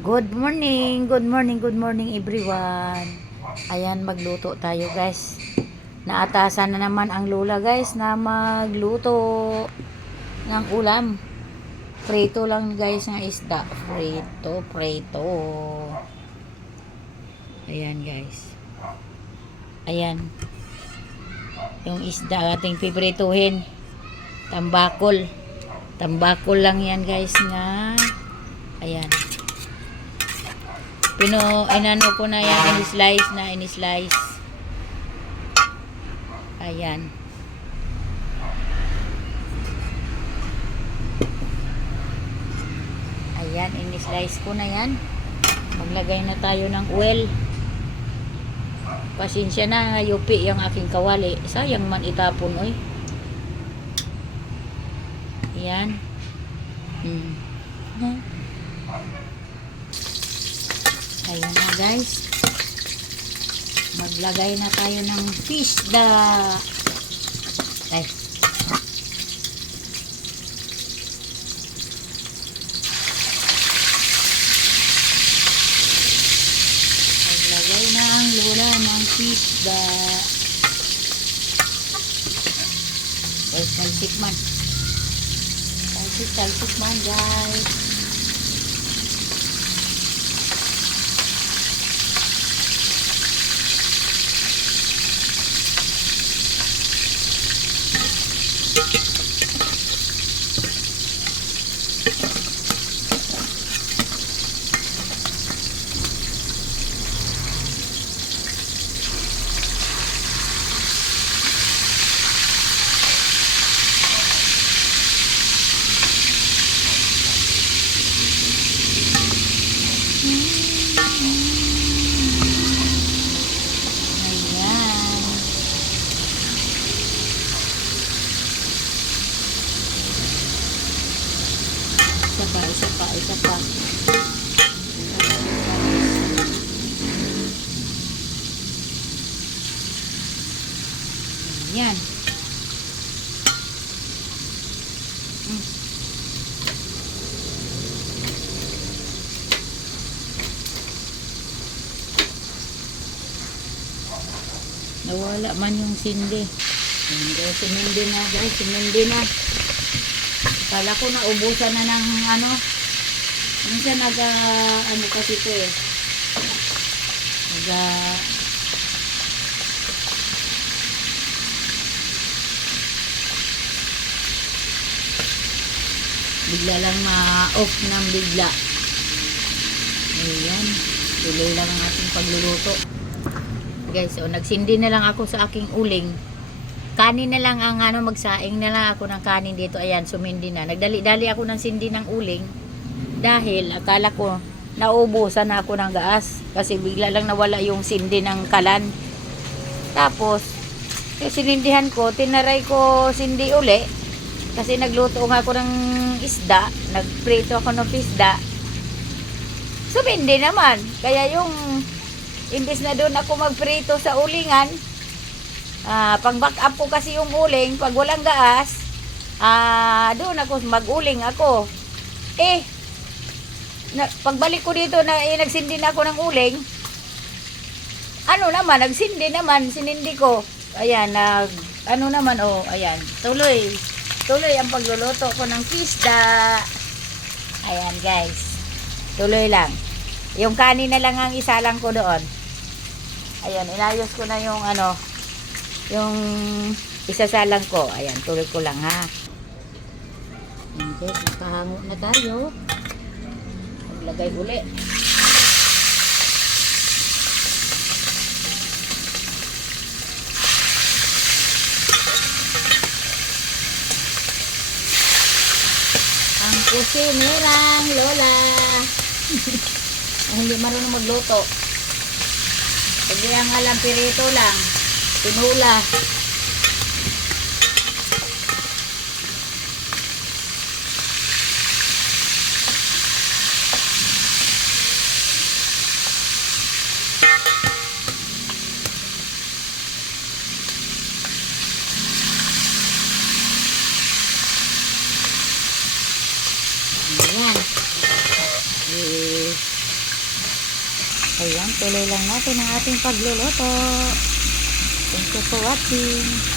Good morning, good morning, good morning everyone. Ayan, magluto tayo guys. Naatasan na naman ang lola guys na magluto ng ulam. Prito lang guys ng isda. Prito. Ayan guys. Ayan. Yung isda ating piprituhin. Tambakol. Tambakol lang yan guys nga. Ayan. Inano ko na yan, in-slice. Ayan. Ayan, in-slice ko na yan. Maglagay na tayo ng oil. Pasensya na, yupi yung aking kawali. Sayang man itapon, oy. Ayan. Ayan na guys. Maglagay na tayo ng fish da. Ay. Maglagay na ang lola ng fish da. Ay, talsik man. Talsik man guys. Isa pa. Ayan. Nawala man yung sindi. Sumindi na guys, sumindi na. Kala ko na ubusan na ng ano. Minsan ano kasi ito eh. Bigla lang ma-off ng bigla. Ayan. Tuloy lang ang ating pagluluto. Guys, so nagsindi na lang ako sa aking uling. Kanin na lang ang magsaing na lang ako ng kanin dito. Ayan, sumindi na. Nagdali-dali ako ng sindi ng uling. Dahil akala ko naubusan na ako ng gas kasi bigla lang nawala yung sindi ng kalan. Tapos yung sinindihan ko, tinaray ko sindi uli kasi nagluto nga ako ng isda, nagprito ako ng isda, sumindi naman. Kaya yung imbis na doon ako magprito sa ulingan, pang back up ko kasi yung uling pag walang gas, doon ako mag-uling ako. Pagbalik ko dito na nagsindi na ako ng uling, nagsindi naman, sinindi ko. Ayan, ayan, tuloy ang pagluluto ko ng isda. Ayan guys, tuloy lang. Yung kanin na lang ang isalang ko doon. Ayan, inayos ko na yung yung isasalang ko. Ayan, tuloy ko lang ha. Ayan guys, nakahango na tayo. Lagay uli. Ang kusinirang lola. Hindi marunong magluto. Hindi ang alam, pirito lang. Tinula. Ayan. Ayan, tuloy lang natin ang ating pagluluto. Thank you for watching.